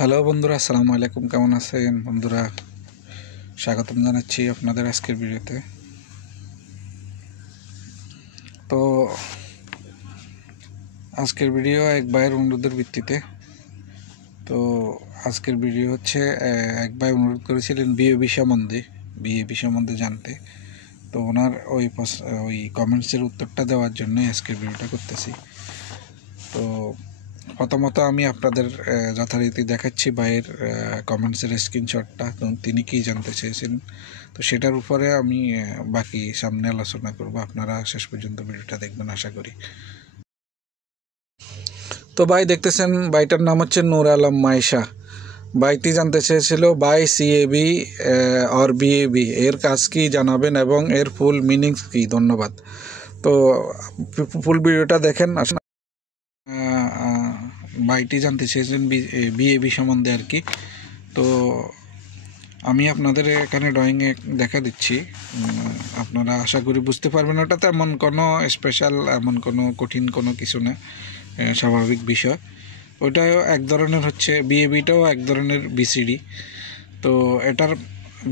Hello বন্ধুরা, আসসালামু আলাইকুম। কেমন আছেন বন্ধুরা? স্বাগতম জানাচ্ছি আপনাদের আজকের ভিডিওতে। তো আজকের ভিডিও এক ভাইয়ের অনুরোধের ভিত্তিতে। তো আজকের ভিডিও হচ্ছে এক ভাই অনুরোধ করেছিলেন বিএবি সম্বন্ধে জানতে। তো ওনার ওই কমেন্টসের উত্তরটা দেওয়ার জন্যই আজকের ভিডিওটা করতেছি। তো প্রথমত আমি আপনাদের যথারীতি দেখাচ্ছি ভাইয়ের কমেন্টসের স্ক্রিনশটটা। তো তিনি কী জানতে চেয়েছেন, তো সেটার উপরে আমি বাকি সামনে আলোচনা করব। আপনারা শেষ পর্যন্ত ভিডিওটা দেখবেন আশা করি। তো ভাই দেখতেছেন, ভাইটার নাম হচ্ছে নূর আলম মাইশা। ভাইটি জানতে চেয়েছিল বাই সিএবি আর বিএবি এর কাজ কি জানাবেন এবং এর ফুল মিনিংস কি। ধন্যবাদ। তো ফুল ভিডিওটা দেখেন। ভাইটি জানতে চেয়েছেন বিএবি সম্বন্ধে আর কি। তো আমি আপনাদের এখানে ড্রয়িংয়ে দেখা দিচ্ছি, আপনারা আশা করি বুঝতে পারবেন। ওটা তেমন কোনো স্পেশাল, এমন কোনো কঠিন কোনো কিছু না, স্বাভাবিক বিষয়। ওটাও এক ধরনের হচ্ছে, বিএবিটাও এক ধরনের বিসিডি। তো এটার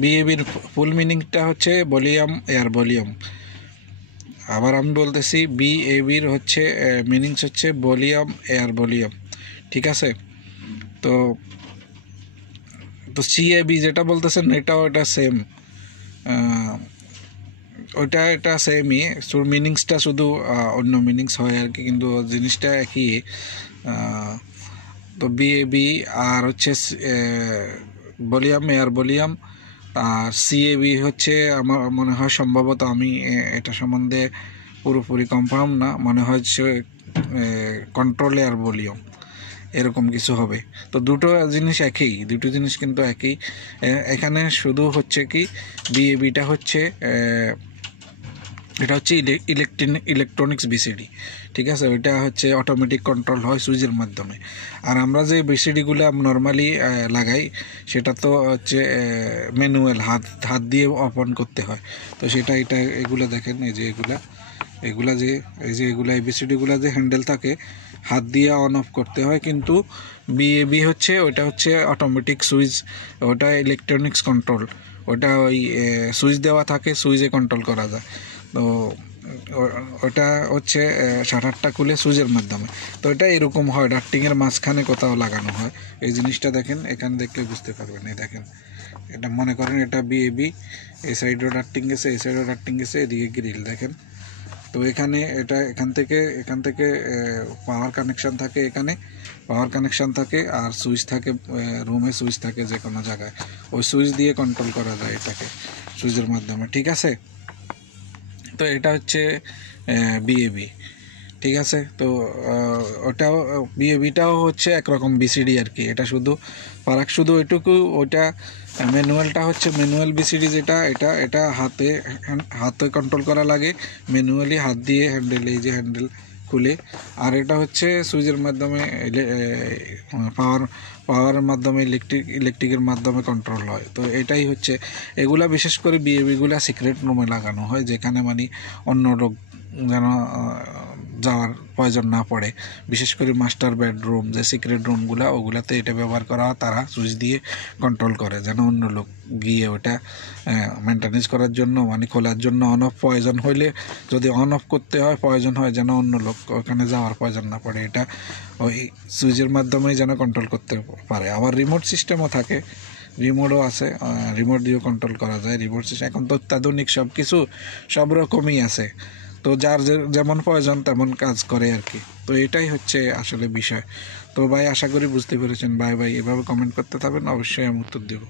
বিএবির ফুল মিনিংটা হচ্ছে ভলিউম এয়ার ভলিউম। আবার আমি বলতেছি, বিএবির হচ্ছে মিনিংস হচ্ছে ভলিউম এয়ার ভলিউম, ঠিক আছে। তো তো সিএবি যেটা বলতেছেন এটা সেম, এটা সেমই, মিনিংসটা শুধু অন্য মিনিংস হয় আর কি, কিন্তু জিনিসটা একই। তো বিএবি আর হচ্ছে ভলিউম এয়ার ভলিউম, আর সিএবি হচ্ছে আমার মনে হয় সম্ভবত, আমি এটা সম্বন্ধে পুরোপুরি কনফার্ম না, মনে হয় কন্ট্রোল এয়ার ভলিউম এরকম কিছু হবে। তো দুটো জিনিস কিন্তু একই। এখানে শুধু হচ্ছে কি, বিএবিটা হচ্ছে এটা হচ্ছে ইলেকট্রনিক্স বিসিডি, ঠিক আছে। ওইটা হচ্ছে অটোমেটিক কন্ট্রোল হয় সুইচের মাধ্যমে। আর আমরা যে বিসিডিগুলো নর্মালি লাগাই, সেটা তো হচ্ছে ম্যানুয়াল, হাত দিয়ে অন করতে হয়। তো এগুলো দেখেন, এই যে এগুলা বিসিডিগুলো যে হ্যান্ডেল থাকে, হাত দিয়ে অন অফ করতে হয়। কিন্তু বিএবি হচ্ছে ওটা হচ্ছে অটোমেটিক সুইচ, ওটা ইলেকট্রনিক্স কন্ট্রোল। ওটা ওই সুইচ দেওয়া থাকে, সুইচে কন্ট্রোল করা যায়। তো ওটা হচ্ছে শাটারটা খুলে সুইচের মাধ্যমে। তো এটা এরকম হয়, ডাক্টিংয়ের মাঝখানে কোথাও লাগানো হয়। এই জিনিসটা দেখেন, এখান দেখলে বুঝতে পারবেন। এই দেখেন, এটা মনে করেন এটা বিএবি, এই সাইডেও ডাক্টিং গেছে, এই সাইডেও ডাক্টিং গেছে, এদিকে গ্রিল দেখেন। তো এখানে এখান থেকে পাওয়ার কানেকশান থাকে, এখানে পাওয়ার কানেকশান থাকে, আর সুইচ থাকে, রুমে সুইচ থাকে যে কোনো জায়গায়, ওই সুইচ দিয়ে কন্ট্রোল করা যায় এটাকে সুইচের মাধ্যমে, ঠিক আছে। তো এটা হচ্ছে বিএবি, ঠিক আছে। তো বিএবিটাও হচ্ছে একরকম বিসিডি আর কি। এটা শুধু এটুকু, ওইটা ম্যানুয়ালটা হচ্ছে ম্যানুয়াল বিসিডি, যেটা এটা হাতে কন্ট্রোল করা লাগে ম্যানুয়ালি, হাত দিয়ে হ্যান্ডেল খুলে। আর এটা হচ্ছে সুইচের মাধ্যমে, পাওয়ারের মাধ্যমে, ইলেকট্রিকের মাধ্যমে কন্ট্রোল হয়। তো এটাই হচ্ছে, এগুলা বিশেষ করে বিএবিগুলা সিক্রেট রুমে লাগানো হয়, যেখানে মানে অন্য লোক যেন যাওয়ার প্রয়োজন না পড়ে। বিশেষ করে মাস্টার বেডরুম, যে সিক্রেট রুমগুলো, ওগুলাতে এটা ব্যবহার করা হয়। তারা সুইচ দিয়ে কন্ট্রোল করে, যেন অন্য লোক গিয়ে ওটা মেনটেনেন্স করার জন্য, মানে খোলার জন্য, অন অফ প্রয়োজন হইলে, যদি অন অফ করতে হয় প্রয়োজন হয়, যেন অন্য লোক ওখানে যাওয়ার প্রয়োজন না পড়ে। এটা ওই সুইচের মাধ্যমেই যেন কন্ট্রোল করতে পারে। আবার রিমোট সিস্টেমও থাকে, রিমোটও আছে, রিমোট দিয়েও কন্ট্রোল করা যায়। রিমোট সিস্টেম এখন তো অত্যাধুনিক, সব রকমই আছে। তো যার যেমন প্রয়োজন তেমন কাজ করে আর কি। তো এটাই হচ্ছে আসলে বিষয়। তো ভাই, আশা করি বুঝতে পেরেছেন। ভাই এভাবে কমেন্ট করতে থাকবেন, অবশ্যই আমি উত্তর দেবো।